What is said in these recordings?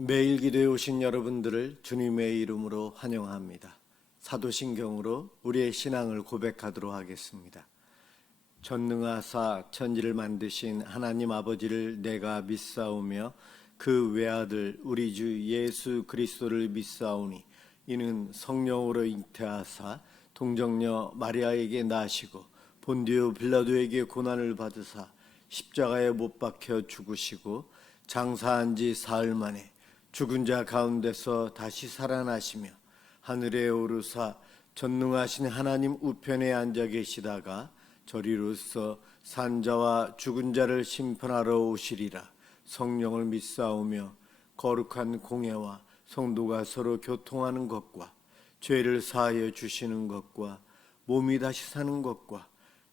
매일 기도에 오신 여러분들을 주님의 이름으로 환영합니다. 사도신경으로 우리의 신앙을 고백하도록 하겠습니다. 전능하사 천지를 만드신 하나님 아버지를 내가 믿사오며 그 외아들 우리 주 예수 그리스도를 믿사오니 이는 성령으로 잉태하사 동정녀 마리아에게 나시고 본디오 빌라도에게 고난을 받으사 십자가에 못 박혀 죽으시고 장사한 지 사흘 만에 죽은 자 가운데서 다시 살아나시며 하늘에 오르사 전능하신 하나님 우편에 앉아 계시다가 저리로서 산자와 죽은 자를 심판하러 오시리라. 성령을 믿사오며 거룩한 공예와 성도가 서로 교통하는 것과 죄를 사하여 주시는 것과 몸이 다시 사는 것과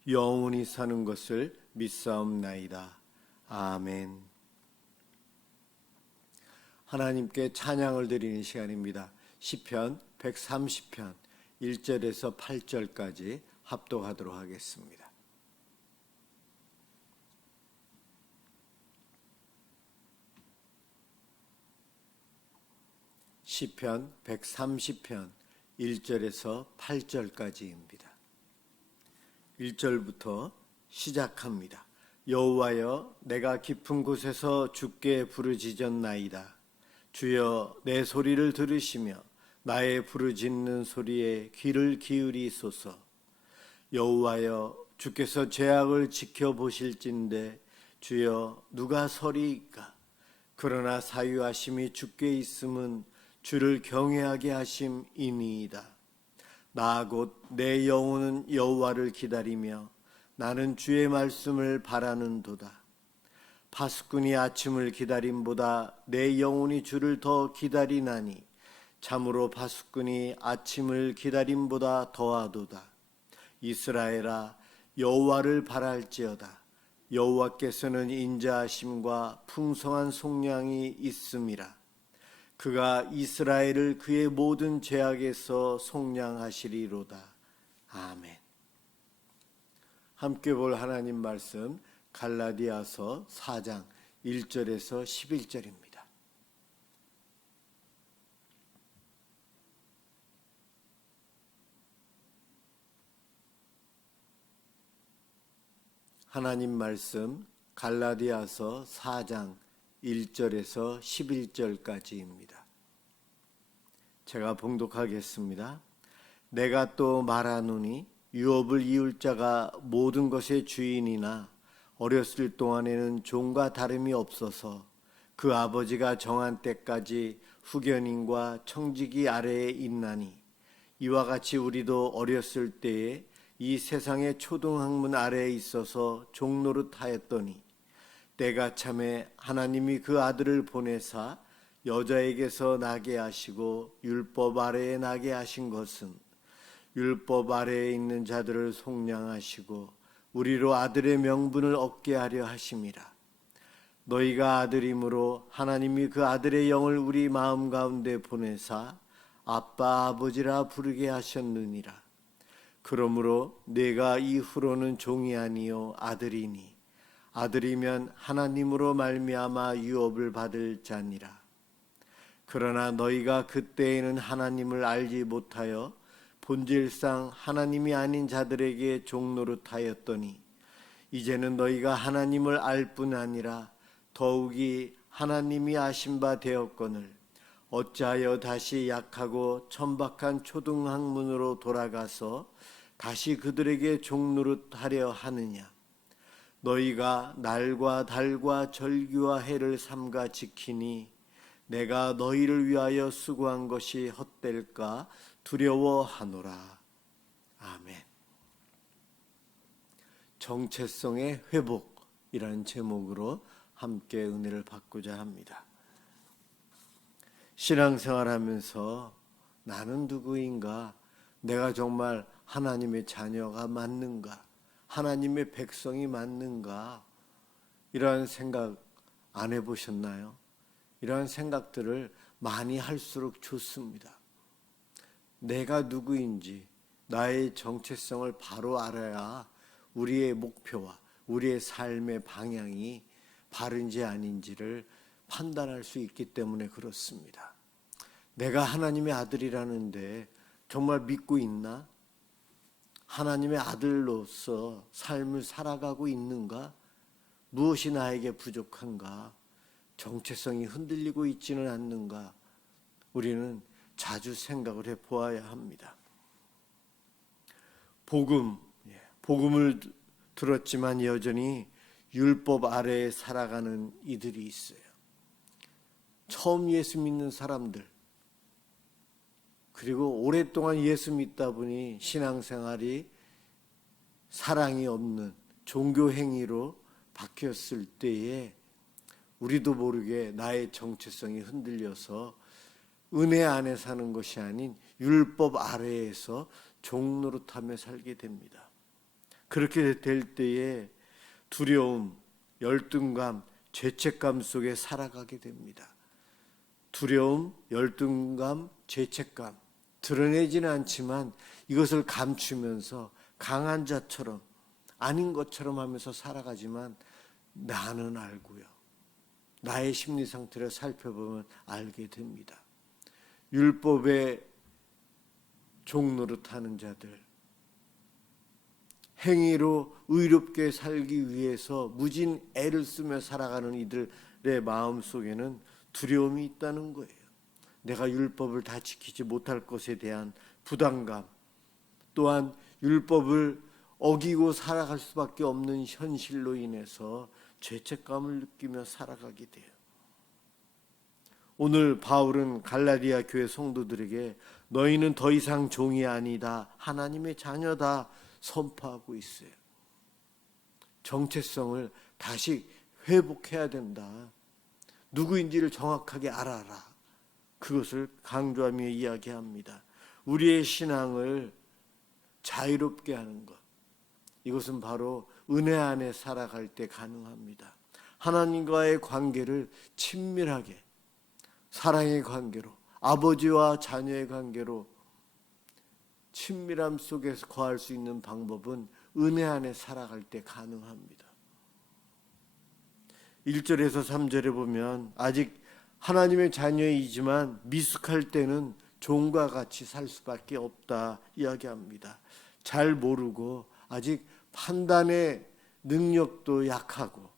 영원히 사는 것을 믿사옵나이다. 아멘. 하나님께 찬양을 드리는 시간입니다. 시편 130편 1절에서 8절까지 합독하도록 하겠습니다. 시편 130편 1절에서 8절까지입니다. 1절부터 시작합니다. 여호와여, 내가 깊은 곳에서 주께 부르짖었나이다. 주여, 내 소리를 들으시며 나의 부르짖는 소리에 귀를 기울이소서. 여호와여, 주께서 죄악을 지켜보실진대 주여, 누가 서리이까? 그러나 사유하심이 주께 있음은 주를 경외하게 하심이니이다. 나 곧 내 영혼은 여호와를 기다리며 나는 주의 말씀을 바라는도다. 파수꾼이 아침을 기다림보다 내 영혼이 주를 더 기다리나니 참으로 파수꾼이 아침을 기다림보다 더하도다. 이스라엘아, 여호와를 바랄지어다. 여호와께서는 인자하심과 풍성한 속량이 있음이라. 그가 이스라엘을 그의 모든 죄악에서 속량하시리로다. 아멘. 함께 볼 하나님 말씀 갈라디아서 4장 1절에서 11절입니다. 하나님 말씀 갈라디아서 4장 1절에서 11절까지입니다. 제가 봉독하겠습니다. 내가 또 말하노니 유업을 이을 자가 모든 것의 주인이나 어렸을 동안에는 종과 다름이 없어서 그 아버지가 정한 때까지 후견인과 청지기 아래에 있나니 이와 같이 우리도 어렸을 때에 이 세상의 초등학문 아래에 있어서 종노릇하였더니 때가 참에 하나님이 그 아들을 보내사 여자에게서 나게 하시고 율법 아래에 나게 하신 것은 율법 아래에 있는 자들을 속량하시고 우리로 아들의 명분을 얻게 하려 하심이라. 너희가 아들이므로 하나님이 그 아들의 영을 우리 마음 가운데 보내사 아빠 아버지라 부르게 하셨느니라. 그러므로 내가 이후로는 종이 아니요 아들이니 아들이면 하나님으로 말미암아 유업을 받을 자니라. 그러나 너희가 그때에는 하나님을 알지 못하여 본질상 하나님이 아닌 자들에게 종노릇하였더니 이제는 너희가 하나님을 알 뿐 아니라 더욱이 하나님이 아신 바 되었거늘 어찌하여 다시 약하고 천박한 초등학문으로 돌아가서 다시 그들에게 종노릇하려 하느냐. 너희가 날과 달과 절기와 해를 삼가 지키니 내가 너희를 위하여 수고한 것이 헛될까 두려워하노라. 아멘. 정체성의 회복이라는 제목으로 함께 은혜를 받고자 합니다. 신앙생활하면서 나는 누구인가? 내가 정말 하나님의 자녀가 맞는가? 하나님의 백성이 맞는가? 이러한 생각 안 해보셨나요? 이러한 생각들을 많이 할수록 좋습니다. 내가 누구인지 나의 정체성을 바로 알아야 우리의 목표와 우리의 삶의 방향이 바른지 아닌지를 판단할 수 있기 때문에 그렇습니다. 내가 하나님의 아들이라는데 정말 믿고 있나? 하나님의 아들로서 삶을 살아가고 있는가? 무엇이 나에게 부족한가? 정체성이 흔들리고 있지는 않는가? 우리는 자주 생각을 해보아야 합니다. 복음을 들었지만 여전히 율법 아래에 살아가는 이들이 있어요. 처음 예수 믿는 사람들, 그리고 오랫동안 예수 믿다 보니 신앙생활이 사랑이 없는 종교 행위로 바뀌었을 때에 우리도 모르게 나의 정체성이 흔들려서 은혜 안에 사는 것이 아닌 율법 아래에서 종노릇하며 살게 됩니다. 그렇게 될 때에 두려움, 열등감, 죄책감 속에 살아가게 됩니다. 두려움, 열등감, 죄책감 드러내지는 않지만 이것을 감추면서 강한 자처럼 아닌 것처럼 하면서 살아가지만 나는 알고요. 나의 심리 상태를 살펴보면 알게 됩니다. 율법의 종노릇하는 자들, 행위로 의롭게 살기 위해서 무진 애를 쓰며 살아가는 이들의 마음 속에는 두려움이 있다는 거예요. 내가 율법을 다 지키지 못할 것에 대한 부담감, 또한 율법을 어기고 살아갈 수밖에 없는 현실로 인해서 죄책감을 느끼며 살아가게 돼요. 오늘 바울은 갈라디아 교회 성도들에게 너희는 더 이상 종이 아니다, 하나님의 자녀다 선포하고 있어요. 정체성을 다시 회복해야 된다. 누구인지를 정확하게 알아라. 그것을 강조하며 이야기합니다. 우리의 신앙을 자유롭게 하는 것, 이것은 바로 은혜 안에 살아갈 때 가능합니다. 하나님과의 관계를 친밀하게, 사랑의 관계로, 아버지와 자녀의 관계로 친밀함 속에서 거할 수 있는 방법은 은혜 안에 살아갈 때 가능합니다. 1절에서 3절에 보면 아직 하나님의 자녀이지만 미숙할 때는 종과 같이 살 수밖에 없다 이야기합니다. 잘 모르고 아직 판단의 능력도 약하고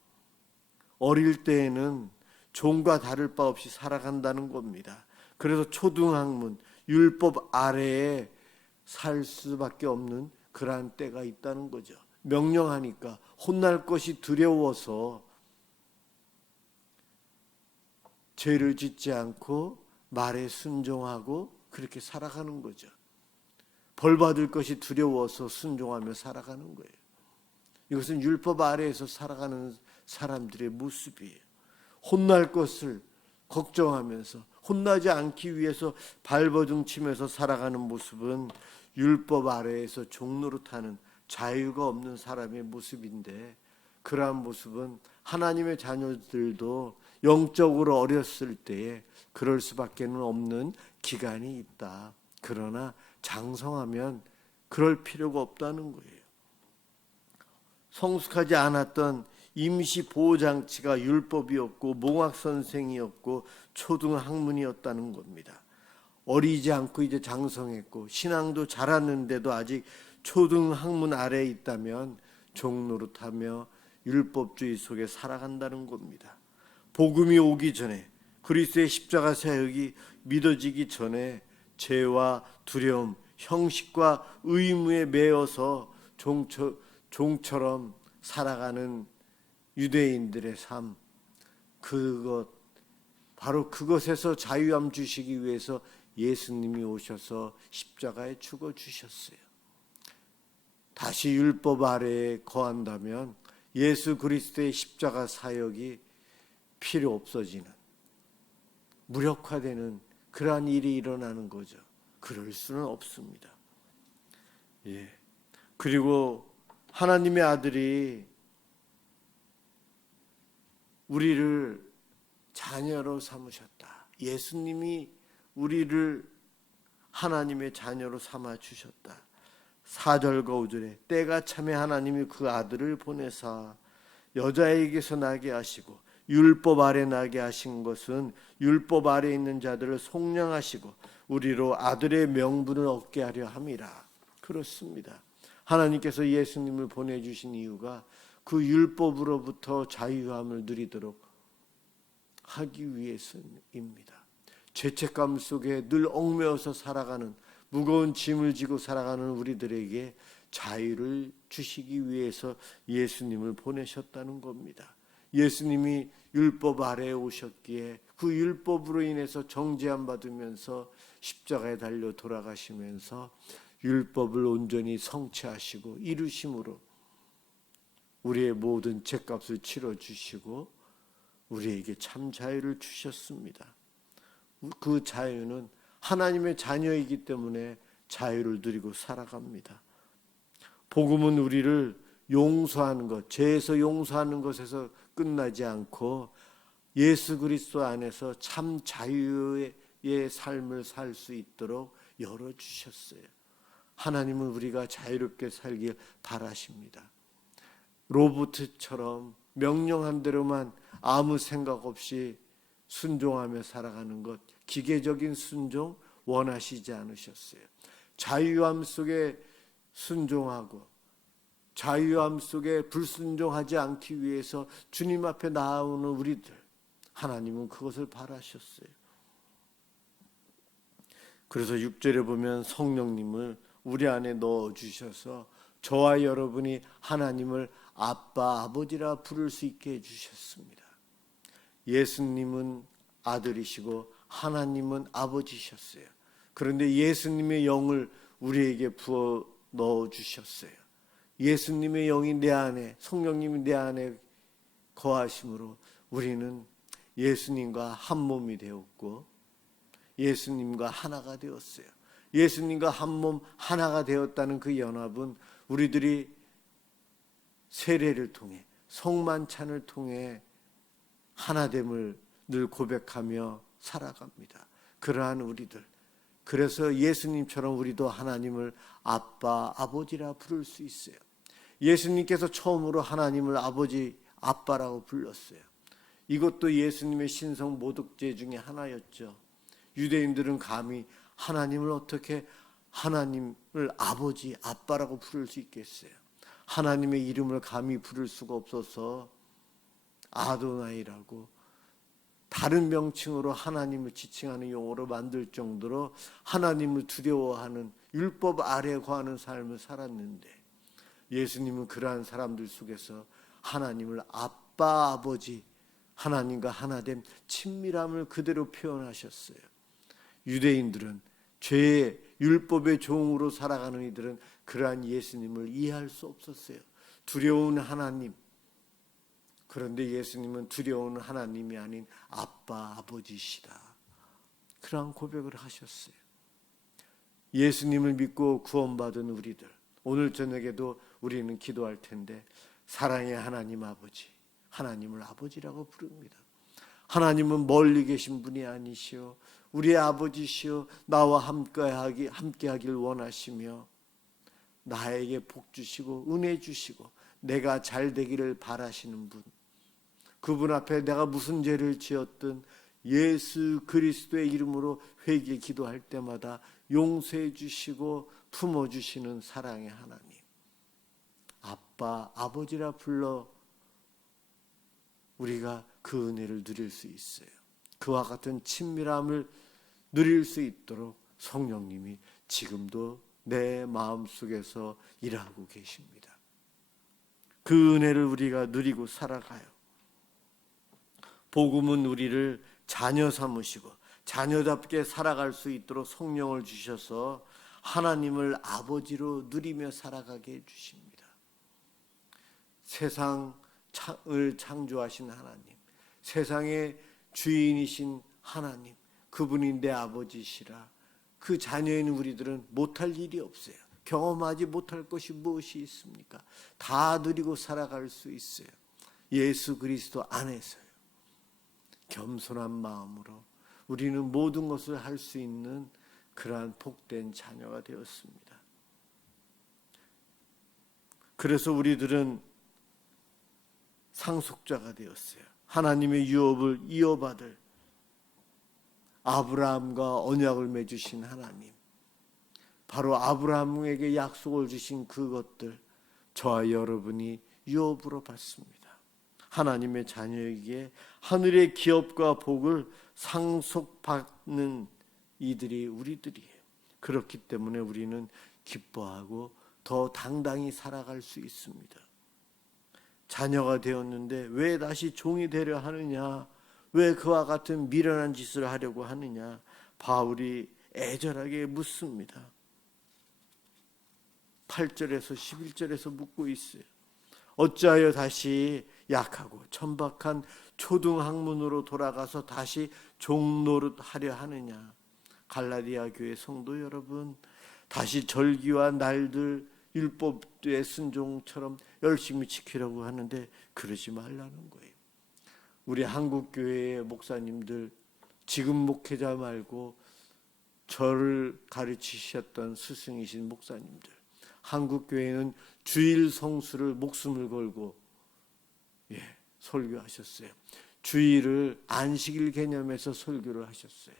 어릴 때에는 종과 다를 바 없이 살아간다는 겁니다. 그래서 초등학문, 율법 아래에 살 수밖에 없는 그러한 때가 있다는 거죠. 명령하니까 혼날 것이 두려워서 죄를 짓지 않고 말에 순종하고 그렇게 살아가는 거죠. 벌 받을 것이 두려워서 순종하며 살아가는 거예요. 이것은 율법 아래에서 살아가는 사람들의 모습이에요. 혼날 것을 걱정하면서 혼나지 않기 위해서 발버둥 치면서 살아가는 모습은 율법 아래에서 종노릇하는 자유가 없는 사람의 모습인데, 그러한 모습은 하나님의 자녀들도 영적으로 어렸을 때에 그럴 수밖에 없는 기간이 있다. 그러나 장성하면 그럴 필요가 없다는 거예요. 성숙하지 않았던 임시 보호장치가 율법이었고 몽학선생이었고 초등학문이었다는 겁니다. 어리지 않고 이제 장성했고 신앙도 자랐는데도 아직 초등학문 아래에 있다면 종노릇하며 율법주의 속에 살아간다는 겁니다. 복음이 오기 전에, 그리스도의 십자가 사역이 믿어지기 전에 죄와 두려움, 형식과 의무에 매여서 종처럼 살아가는 유대인들의 삶, 바로 그것에서 자유함 주시기 위해서 예수님이 오셔서 십자가에 죽어 주셨어요. 다시 율법 아래에 거한다면 예수 그리스도의 십자가 사역이 필요 없어지는, 무력화되는 그러한 일이 일어나는 거죠. 그럴 수는 없습니다. 그리고 하나님의 아들이 우리를 자녀로 삼으셨다. 예수님이 우리를 하나님의 자녀로 삼아 주셨다. 4절과 5절에 때가 참에 하나님이 그 아들을 보내사 여자에게서 나게 하시고 율법 아래 나게 하신 것은 율법 아래 있는 자들을 속량하시고 우리로 아들의 명분을 얻게 하려 함이라. 그렇습니다. 하나님께서 예수님을 보내주신 이유가 그 율법으로부터 자유함을 누리도록 하기 위해서입니다. 죄책감 속에 늘 얽매여서 살아가는, 무거운 짐을 지고 살아가는 우리들에게 자유를 주시기 위해서 예수님을 보내셨다는 겁니다. 예수님이 율법 아래에 오셨기에 그 율법으로 인해서 정죄함 받으면서 십자가에 달려 돌아가시면서 율법을 온전히 성취하시고 이루심으로 우리의 모든 죄값을 치러주시고 우리에게 참 자유를 주셨습니다. 그 자유는 하나님의 자녀이기 때문에 자유를 누리고 살아갑니다. 복음은 우리를 용서하는 것, 죄에서 용서하는 것에서 끝나지 않고 예수 그리스도 안에서 참 자유의 삶을 살 수 있도록 열어주셨어요. 하나님은 우리가 자유롭게 살길 바라십니다. 로봇처럼 명령한 대로만 아무 생각 없이 순종하며 살아가는 것, 기계적인 순종 원하시지 않으셨어요. 자유함 속에 순종하고 자유함 속에 불순종하지 않기 위해서 주님 앞에 나아오는 우리들, 하나님은 그것을 바라셨어요. 그래서 6절에 보면 성령님을 우리 안에 넣어주셔서 저와 여러분이 하나님을 아빠, 아버지라 부를 수 있게 해주셨습니다. 예수님은 아들이시고 하나님은 아버지셨어요. 그런데 예수님의 영을 우리에게 부어 넣어주셨어요. 예수님의 영이 내 안에, 성령님이 내 안에 거하심으로 우리는 예수님과 한 몸이 되었고 예수님과 하나가 되었어요. 예수님과 한 몸 하나가 되었다는 그 연합은 우리들이 세례를 통해 성만찬을 통해 하나됨을 늘 고백하며 살아갑니다. 그러한 우리들, 그래서 예수님처럼 우리도 하나님을 아빠, 아버지라 부를 수 있어요. 예수님께서 처음으로 하나님을 아버지, 아빠라고 불렀어요. 이것도 예수님의 신성 모독죄 중에 하나였죠. 유대인들은 감히 하나님을 어떻게 하나님을 아버지, 아빠라고 부를 수 있겠어요? 하나님의 이름을 감히 부를 수가 없어서 아도나이라고 다른 명칭으로 하나님을 지칭하는 용어로 만들 정도로 하나님을 두려워하는 율법 아래에 거하는 삶을 살았는데 예수님은 그러한 사람들 속에서 하나님을 아빠, 아버지, 하나님과 하나됨 친밀함을 그대로 표현하셨어요. 유대인들은 죄의 율법의 종으로 살아가는 이들은 그러한 예수님을 이해할 수 없었어요. 두려운 하나님, 그런데 예수님은 두려운 하나님이 아닌 아빠, 아버지시다. 그러한 고백을 하셨어요. 예수님을 믿고 구원받은 우리들, 오늘 저녁에도 우리는 기도할 텐데 사랑의 하나님 아버지, 하나님을 아버지라고 부릅니다. 하나님은 멀리 계신 분이 아니시오. 우리의 아버지시오. 나와 함께하길 원하시며 나에게 복 주시고 은혜 주시고 내가 잘 되기를 바라시는 분, 그분 앞에 내가 무슨 죄를 지었든 예수 그리스도의 이름으로 회개 기도할 때마다 용서해 주시고 품어주시는 사랑의 하나님, 아빠, 아버지라 불러 우리가 그 은혜를 누릴 수 있어요. 그와 같은 친밀함을 누릴 수 있도록 성령님이 지금도 내 마음속에서 일하고 계십니다. 그 은혜를 우리가 누리고 살아가요. 복음은 우리를 자녀 삼으시고 자녀답게 살아갈 수 있도록 성령을 주셔서 하나님을 아버지로 누리며 살아가게 해주십니다. 세상을 창조하신 하나님, 세상의 주인이신 하나님, 그분이 내 아버지시라. 그 자녀인 우리들은 못할 일이 없어요. 경험하지 못할 것이 무엇이 있습니까? 다 누리고 살아갈 수 있어요. 예수 그리스도 안에서요. 겸손한 마음으로 우리는 모든 것을 할 수 있는 그러한 복된 자녀가 되었습니다. 그래서 우리들은 상속자가 되었어요. 하나님의 유업을 이어받을 아브라함과 언약을 맺으신 하나님, 바로 아브라함에게 약속을 주신 그것들 저와 여러분이 유업으로 받습니다. 하나님의 자녀에게 하늘의 기업과 복을 상속받는 이들이 우리들이에요. 그렇기 때문에 우리는 기뻐하고 더 당당히 살아갈 수 있습니다. 자녀가 되었는데 왜 다시 종이 되려 하느냐, 왜 그와 같은 미련한 짓을 하려고 하느냐, 바울이 애절하게 묻습니다. 8절에서 11절에서 묻고 있어요. 어찌하여 다시 약하고 천박한 초등학문으로 돌아가서 다시 종노릇하려 하느냐. 갈라디아 교회 성도 여러분, 다시 절기와 날들 율법의 순종처럼 열심히 지키려고 하는데 그러지 말라는 거예요. 우리 한국교회의 목사님들, 지금 목회자 말고 저를 가르치셨던 스승이신 목사님들, 한국교회는 주일 성수를 목숨을 걸고 설교하셨어요. 주일을 안식일 개념에서 설교를 하셨어요.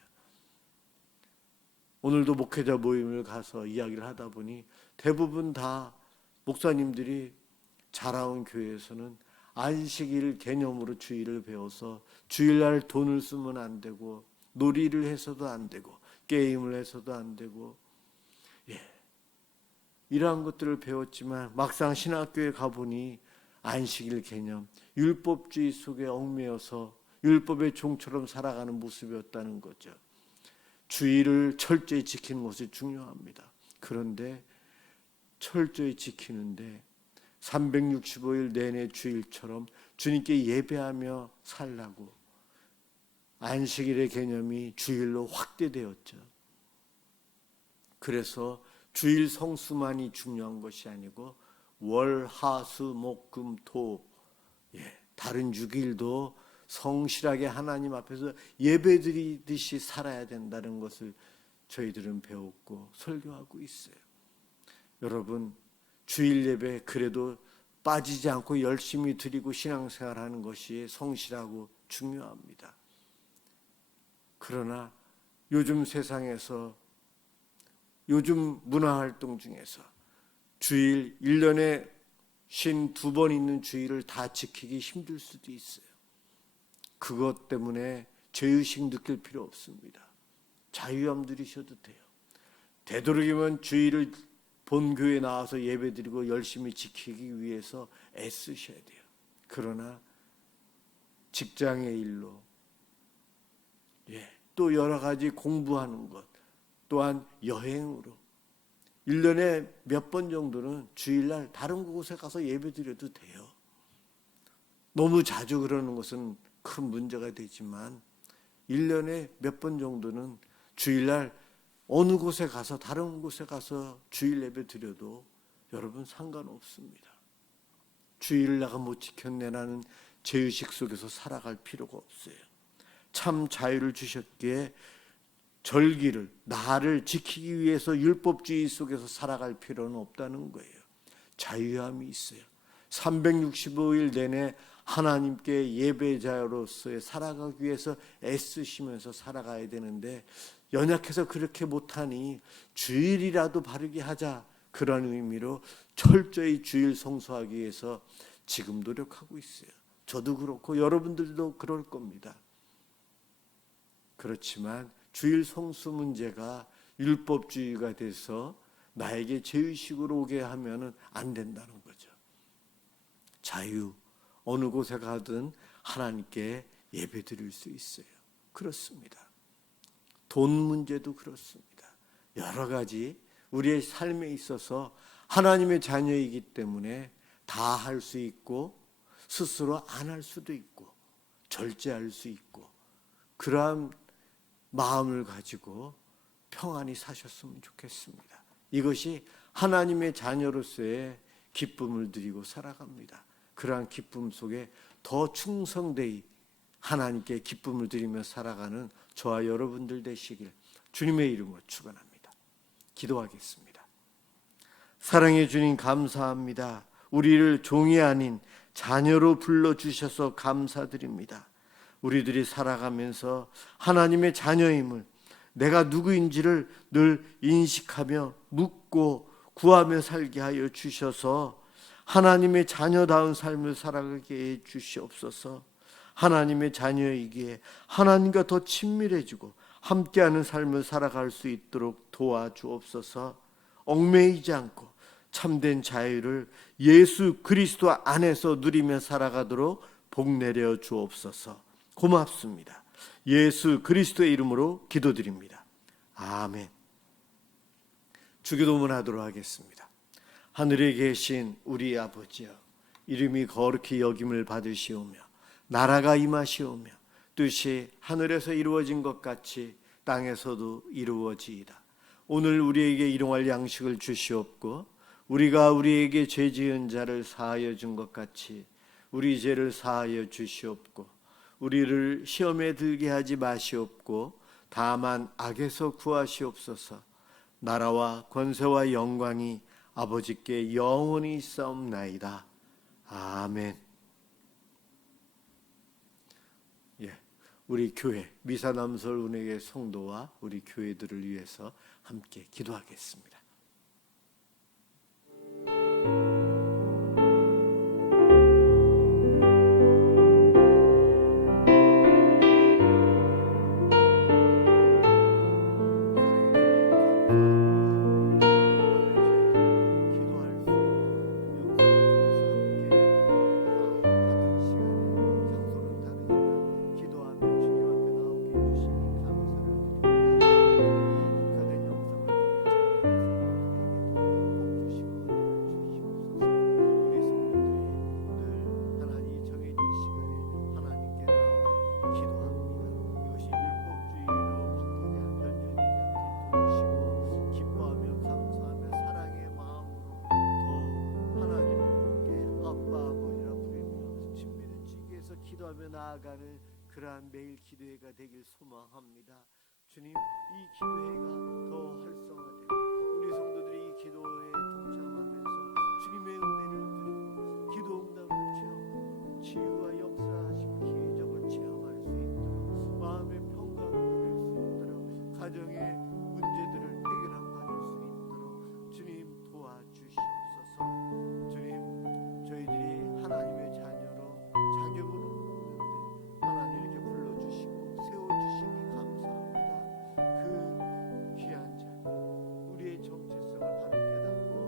오늘도 목회자 모임을 가서 이야기를 하다 보니 대부분 다 목사님들이 자라온 교회에서는 안식일 개념으로 주일을 배워서 주일날 돈을 쓰면 안 되고, 놀이를 해서도 안 되고, 게임을 해서도 안 되고, 이러한 것들을 배웠지만 막상 신학교에 가보니 안식일 개념, 율법주의 속에 얽매여서 율법의 종처럼 살아가는 모습이었다는 거죠. 주일을 철저히 지키는 것이 중요합니다. 그런데 철저히 지키는데 365일 내내 주일처럼 주님께 예배하며 살라고 안식일의 개념이 주일로 확대되었죠. 그래서 주일 성수만이 중요한 것이 아니고 월, 화, 수, 목, 금, 토, 다른 6일도 성실하게 하나님 앞에서 예배드리듯이 살아야 된다는 것을 저희들은 배웠고 설교하고 있어요. 여러분, 주일 예배 그래도 빠지지 않고 열심히 드리고 신앙생활하는 것이 성실하고 중요합니다. 그러나 요즘 세상에서, 요즘 문화활동 중에서 주일 1년에 52번 있는 주일을 다 지키기 힘들 수도 있어요. 그것 때문에 죄의식 느낄 필요 없습니다. 자유함 누리셔도 돼요. 되도록이면 주일을 본교회에 나와서 예배드리고 열심히 지키기 위해서 애쓰셔야 돼요. 그러나 직장의 일로, 또 여러 가지 공부하는 것, 또한 여행으로 1년에 몇 번 정도는 주일날 다른 곳에 가서 예배드려도 돼요. 너무 자주 그러는 것은 큰 문제가 되지만 1년에 몇 번 정도는 주일날 어느 곳에 가서, 다른 곳에 가서 주일 예배 드려도 여러분 상관없습니다. 주일을 내가 못 지켰네라는 죄의식 속에서 살아갈 필요가 없어요. 참 자유를 주셨기에 절기를, 날을 지키기 위해서 율법주의 속에서 살아갈 필요는 없다는 거예요. 자유함이 있어요. 365일 내내 하나님께 예배자로서의 살아가기 위해서 애쓰시면서 살아가야 되는데 연약해서 그렇게 못하니 주일이라도 바르게 하자, 그런 의미로 철저히 주일 성수하기 위해서 지금 노력하고 있어요. 저도 그렇고 여러분들도 그럴 겁니다. 그렇지만 주일 성수 문제가 율법주의가 돼서 나에게 죄의식으로 오게 하면 안 된다는 거죠. 자유, 어느 곳에 가든 하나님께 예배 드릴 수 있어요. 그렇습니다. 돈 문제도 그렇습니다. 여러 가지 우리의 삶에 있어서 하나님의 자녀이기 때문에 다 할 수 있고 스스로 안 할 수도 있고 절제할 수 있고, 그러한 마음을 가지고 평안히 사셨으면 좋겠습니다. 이것이 하나님의 자녀로서의 기쁨을 드리고 살아갑니다. 그러한 기쁨 속에 더 충성되이 하나님께 기쁨을 드리며 살아가는 저와 여러분들 되시길 주님의 이름으로 축원합니다. 기도하겠습니다. 사랑해 주님 감사합니다. 우리를 종이 아닌 자녀로 불러주셔서 감사드립니다. 우리들이 살아가면서 하나님의 자녀임을, 내가 누구인지를 늘 인식하며 묻고 구하며 살게 하여 주셔서 하나님의 자녀다운 삶을 살아가게 해 주시옵소서. 하나님의 자녀이기에 하나님과 더 친밀해지고 함께하는 삶을 살아갈 수 있도록 도와주옵소서. 얽매이지 않고 참된 자유를 예수 그리스도 안에서 누리며 살아가도록 복내려 주옵소서. 고맙습니다. 예수 그리스도의 이름으로 기도드립니다. 아멘. 주기도문 하도록 하겠습니다. 하늘에 계신 우리 아버지여, 이름이 거룩히 여김을 받으시오며 나라가 임하시오며 뜻이 하늘에서 이루어진 것 같이 땅에서도 이루어지이다. 오늘 우리에게 일용할 양식을 주시옵고 우리가 우리에게 죄 지은 자를 사하여 준 것 같이 우리 죄를 사하여 주시옵고 우리를 시험에 들게 하지 마시옵고 다만 악에서 구하시옵소서. 나라와 권세와 영광이 아버지께 영원히 있사옵나이다. 아멘. 우리 교회 미사남설 운행의 성도와 우리 교회들을 위해서 함께 기도하겠습니다. 기도하며 나아가는 그러한 매일 기도회가 되길 소망합니다. 주님, 이 기도회가 더 활성화되고 우리 성도들이 이 기도회에 동참하면서 주님의 은혜를 누리고 기도 응답을 체험하고 치유와 역사하신 기적을 체험할 수 있도록 마음의 평강을 누릴 수 있도록 가정의 문제들을 해결함 받을 수 있도록 주님 도와주시옵소서. 주님, 저희들이 하나님의 자녀로 자격으로 하나님 이렇게 불러주시고 세워주시니 감사합니다. 그 귀한 자녀, 우리의 정체성을 바로 깨닫고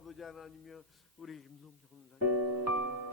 아버지 하나님이여 우리 김성철 권사님